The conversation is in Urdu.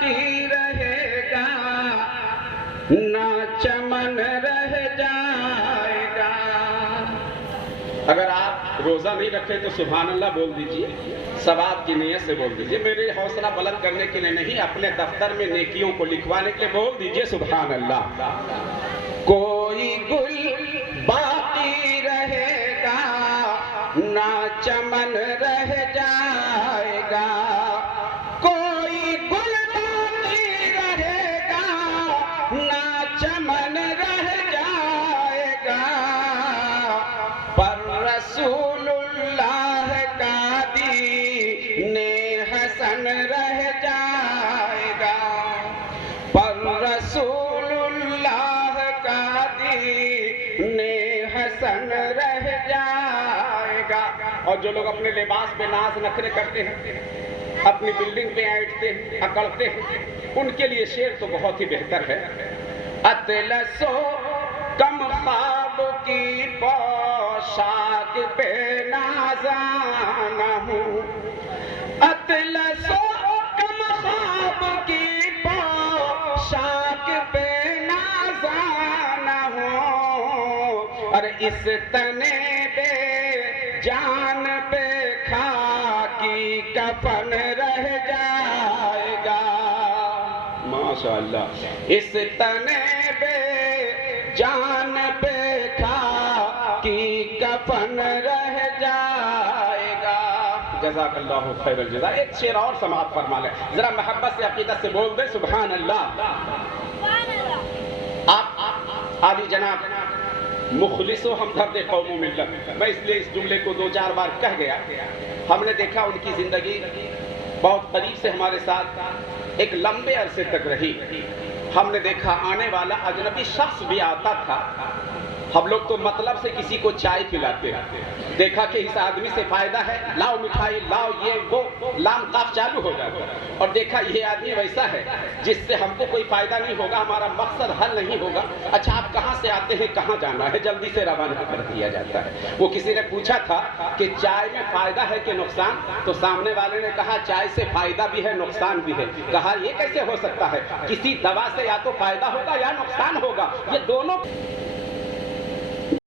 باقی رہے گا نہ چمن رہ جائے گا۔ اگر آپ روزہ نہیں رکھے تو سبحان اللہ بول دیجئے، ثواب کی نیت سے بول دیجئے، میرے حوصلہ بلند کرنے کے لیے نہیں، اپنے دفتر میں نیکیوں کو لکھوانے کے لیے بول دیجئے سبحان اللہ۔ کوئی گل باقی رہے گا نہ چمن رہ جائے گا، کوئی گل باقی رہے گا نہ چمن رہ جائے گا، پر رسول اللہ کا دین حسن رہ جائے گا، پر رسول اللہ کا دین حسن رہ جائے گا۔ اور جو لوگ اپنے لباس پہ ناز نخرے کرتے ہیں، اپنی بلڈنگ پہ اینٹتے ہیں، اکڑتے ہیں، ان کے لیے شعر تو بہت ہی بہتر ہے۔ اطلس و کم خواب کی پوشاک پہ نازانا ہوں، اطلس و کم خواب کی پوشاک پہ نازانا ہوں، اور اس تنے بے جان پہ خاکی کفن رہ جائے گا۔ ماشاءاللہ، اس تنے بے جان پہ خاکی کفن رہ جائے گا۔ جزاک اللہ خیر الجزا۔ ایک شعر اور سماعت فرما لیں، ذرا محبت سے عقیدت سے بول دیں سبحان اللہ۔ آپ عالی جناب مخلص و ہمدرد قوم و ملت، میں اس لیے اس جملے کو 2-4 بار کہہ گیا۔ ہم نے دیکھا ان کی زندگی بہت قریب سے ہمارے ساتھ ایک لمبے عرصے تک رہی۔ ہم نے دیکھا آنے والا اجنبی شخص بھی آتا تھا، ہم لوگ تو مطلب سے کسی کو چائے پلاتے، دیکھا کہ اس آدمی سے فائدہ ہے، لاؤ مٹھائی، لاؤ یہ وہ، لام قاف چالو ہو جاتا، اور دیکھا یہ آدمی ویسا ہے جس سے ہم کو کوئی فائدہ نہیں ہوگا، ہمارا مقصد حل نہیں ہوگا۔ اچھا آپ کہاں سے آتے ہیں، کہاں جانا ہے، جلدی سے روانہ کر دیا جاتا ہے۔ وہ کسی نے پوچھا تھا کہ چائے میں فائدہ ہے کہ نقصان، تو سامنے والے نے کہا چائے سے فائدہ بھی ہے نقصان بھی ہے۔ کہا یہ کیسے ہو سکتا ہے، کسی دوا سے یا تو فائدہ ہوگا یا نقصان ہوگا، یہ دونوں